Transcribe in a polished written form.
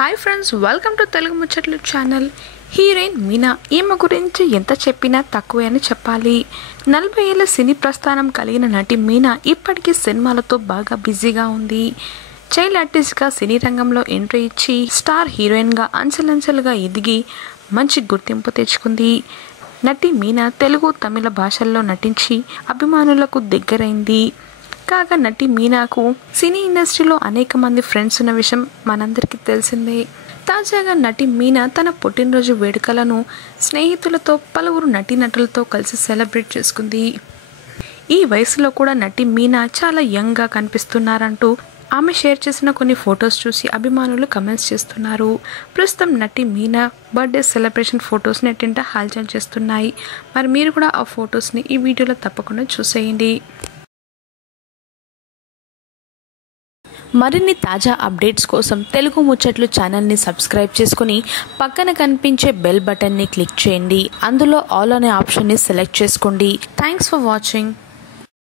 Hi friends, welcome to Telugu ముచ్చట్లు channel. Heroine Meena ఈమె గురించి ఎంత చెప్పినా తక్కువే అని చెప్పాలి. 40 ఏళ్ల సినీ ప్రస్థానం కలిగిన నటి మీనా ఇప్పటికీ సినిమాలతో బాగా బిజీగా ఉంది. చైల్డ్ ఆర్టిస్ట్గా సినీ రంగంలో ఎంట్రీ ఇచ్చి స్టార్ హీరోయిన్గా అంచెలంచెలుగా ఎదిగి మంచి గుర్తింపు తెచ్చుకుంది. నటి మీనా తెలుగు, తమిళ భాషల్లో నటించి అభిమానులకు దగ్గరైంది. కాగా నటి మీనాకు సినీ ఇండస్ట్రీలో అనేక మంది ఫ్రెండ్స్ ఉన్న విషయం మనందరికీ తెలిసిందే. తాజాగా నటి మీనా తన పుట్టినరోజు వేడుకలను స్నేహితులతో, పలువురు నటీనటులతో కలిసి సెలబ్రేట్ చేసుకుంది. ఈ వయసులో కూడా నటి మీనా చాలా యంగ్గా కనిపిస్తున్నారంటూ ఆమె షేర్ చేసిన కొన్ని ఫొటోస్ చూసి అభిమానులు కమెంట్స్ చేస్తున్నారు. ప్రస్తుతం నటి మీనా బర్త్డే సెలబ్రేషన్ ఫొటోస్ నెట్టింట హల్చల్ చేస్తున్నాయి. మరి మీరు కూడా ఆ ఫొటోస్ని ఈ వీడియోలో తప్పకుండా చూసేయండి. మరిన్ని తాజా అప్డేట్స్ కోసం తెలుగు ముచ్చట్లు ఛానల్ని సబ్స్క్రైబ్ చేసుకుని పక్కన కనిపించే బెల్ బటన్ని క్లిక్ చేయండి. అందులో ఆల్ అనే ఆప్షన్ని సెలెక్ట్ చేసుకోండి. Thanks for watching.